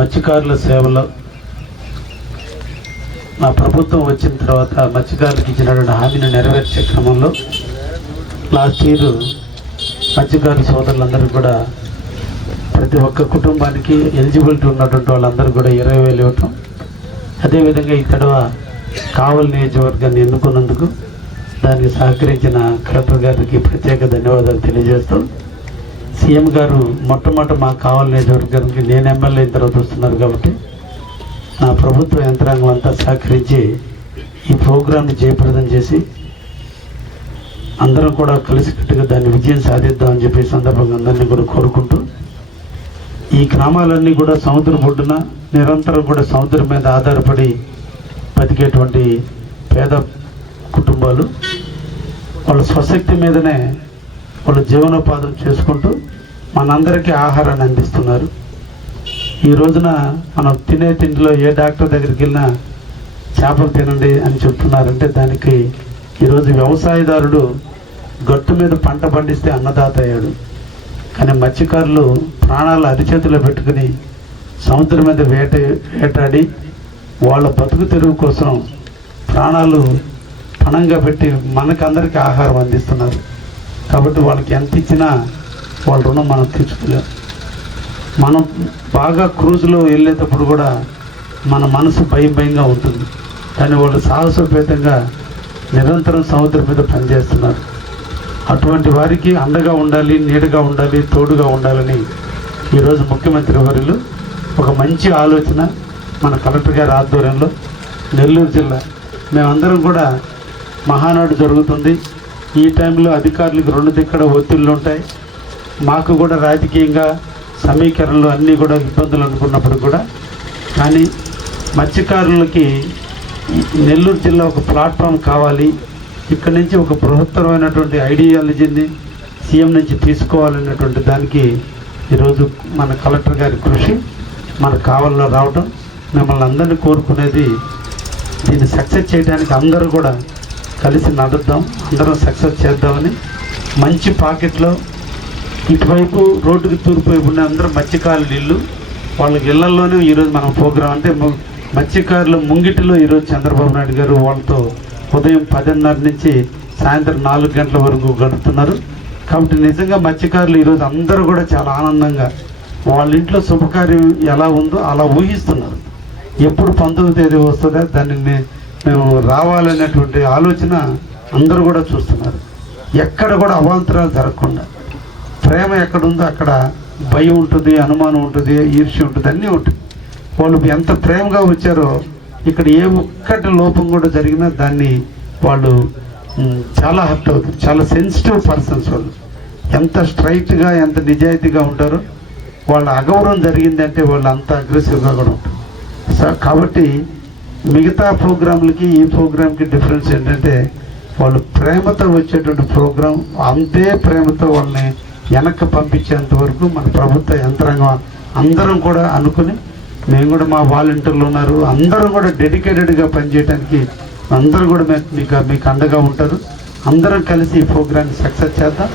మత్స్యకారుల సేవలో మా ప్రభుత్వం వచ్చిన తర్వాత మత్స్యకారులకు ఇచ్చినటువంటి హామీని నెరవేర్చే క్రమంలో లాస్ట్ ఇయర్ మత్స్యకారుల సోదరులందరూ కూడా ప్రతి ఒక్క కుటుంబానికి ఎలిజిబిలిటీ ఉన్నటువంటి వాళ్ళందరూ కూడా 20,000 ఇవ్వటం, అదేవిధంగా ఈ తడవ కావలి నియోజకవర్గాన్ని ఎన్నుకున్నందుకు దానికి సహకరించిన కలెక్టర్ గారికి ప్రత్యేక ధన్యవాదాలు తెలియజేస్తూ, సీఎం గారు మొట్టమొదటి మా కావలి నియోజకవర్గానికి నేను ఎమ్మెల్యే అయిన తర్వాత వస్తున్నారు కాబట్టి నా ప్రభుత్వ యంత్రాంగం అంతా సహకరించి ఈ ప్రోగ్రాంని జయప్రదం చేసి అందరం కూడా కలిసికట్టుగా దాన్ని విజయం సాధిద్దామని చెప్పి సందర్భంగా అందరినీ కూడా కోరుకుంటూ, ఈ గ్రామాలన్నీ కూడా సముద్రం ఒడ్డున నిరంతరం కూడా సముద్రం మీద ఆధారపడి బతికేటువంటి పేద కుటుంబాలు వాళ్ళ స్వశక్తి మీదనే వాళ్ళ జీవనోపాధం చేసుకుంటూ మనందరికీ ఆహారాన్ని అందిస్తున్నారు. ఈ రోజున మనం తినే తిండిలో ఏ డాక్టర్ దగ్గరికి వెళ్ళినా చేపలు తినండి అని చెప్తున్నారంటే దానికి ఈరోజు వ్యవసాయదారుడు గట్టు మీద పంట పండిస్తే అన్నదాత అయ్యాడు. కానీ మత్స్యకారులు ప్రాణాలు అరిచేతిలో పెట్టుకుని సముద్రం మీద వేటాడి వాళ్ళ బతుకు తెరువు కోసం ప్రాణాలు పణంగా పెట్టి మనకందరికీ ఆహారం అందిస్తున్నారు. కాబట్టి వాళ్ళకి ఎంత ఇచ్చినా వాళ్ళ రుణం మనం తీర్చుకోలేం. మనం బాగా క్రూజ్లో వెళ్ళేటప్పుడు కూడా మన మనసు భయంగా ఉంటుంది, కానీ వాళ్ళు సాహసోపేతంగా నిరంతరం సముద్రం మీద పనిచేస్తున్నారు. అటువంటి వారికి అండగా ఉండాలి, నీడగా ఉండాలి, తోడుగా ఉండాలని ఈరోజు ముఖ్యమంత్రి వర్యులు ఒక మంచి ఆలోచన మన కలెక్టర్ గారి ఆధ్వర్యంలో నెల్లూరు జిల్లా మేమందరం కూడా మహానాడు జరుగుతుంది. ఈ టైంలో అధికారులకు 2 దిక్కడ ఒత్తిళ్ళు ఉంటాయి. మాకు కూడా రాజకీయంగా సమీకరణలు అన్నీ కూడా ఇబ్బందులు అనుకున్నప్పుడు కూడా, కానీ మత్స్యకారులకి నెల్లూరు జిల్లా ఒక ప్లాట్ఫామ్ కావాలి, ఇక్కడి నుంచి ఒక బృహత్తరమైనటువంటి ఐడియాలజీని సీఎం నుంచి తీసుకోవాలనేటువంటి దానికి ఈరోజు మన కలెక్టర్ గారి కృషి మన కావల్లో రావడం, మిమ్మల్ని అందరినీ కోరుకునేది దీన్ని సక్సెస్ చేయడానికి అందరూ కూడా కలిసి నడుద్దాం, అందరం సక్సెస్ చేద్దామని. మంచి పాకెట్లో ఇటువైపు రోడ్డుకి తూర్పు వైపు ఉన్న అందరూ మత్స్యకారుల ఇల్లు, వాళ్ళకి ఇళ్లలోనే ఈరోజు మనం ప్రోగ్రాం అంటే మత్స్యకారుల ముంగిటిలో ఈరోజు చంద్రబాబు నాయుడు గారు వాళ్ళతో ఉదయం 10:30 నుంచి సాయంత్రం 4 గంటల వరకు గడుపుతున్నారు. కాబట్టి నిజంగా మత్స్యకారులు ఈరోజు అందరూ కూడా చాలా ఆనందంగా వాళ్ళ ఇంట్లో శుభకార్యం ఎలా ఉందో అలా ఊహిస్తున్నారు. ఎప్పుడు 19వ తేదీ వస్తుందో దాన్ని మేము రావాలనేటువంటి ఆలోచన అందరూ కూడా చూస్తున్నారు. ఎక్కడ కూడా అవాంతరాలు జరగకుండా, ప్రేమ ఎక్కడుందో అక్కడ భయం ఉంటుంది, అనుమానం ఉంటుంది, ఈర్ష్య ఉంటుంది, అన్నీ ఉంటుంది. వాళ్ళు ఎంత ప్రేమగా వచ్చారో ఇక్కడ ఏ ఒక్కటి లోపం కూడా జరిగినా దాన్ని వాళ్ళు చాలా హర్ట్ అవుతారు. చాలా సెన్సిటివ్ పర్సన్స్ వాళ్ళు. ఎంత స్ట్రైట్గా ఎంత నిజాయితీగా ఉంటారో, వాళ్ళ అగౌరవం జరిగిందంటే వాళ్ళు అంత అగ్రెసివ్గా కూడా ఉంటారు. కాబట్టి మిగతా ప్రోగ్రాంలకి ఈ ప్రోగ్రాంకి డిఫరెన్స్ ఏంటంటే వాళ్ళు ప్రేమతో వచ్చేటువంటి ప్రోగ్రాం, అంతే ప్రేమతో వాళ్ళని వెనక్కి పంపించేంత వరకు మన ప్రభుత్వ యంత్రాంగం అందరం కూడా అనుకుని, మేము కూడా మా వాలంటీర్లు ఉన్నారు, అందరూ కూడా డెడికేటెడ్గా పనిచేయడానికి అందరూ కూడా మీకు అండగా ఉంటారు. అందరం కలిసి ఈ ప్రోగ్రాన్ని సక్సెస్ చేద్దాం.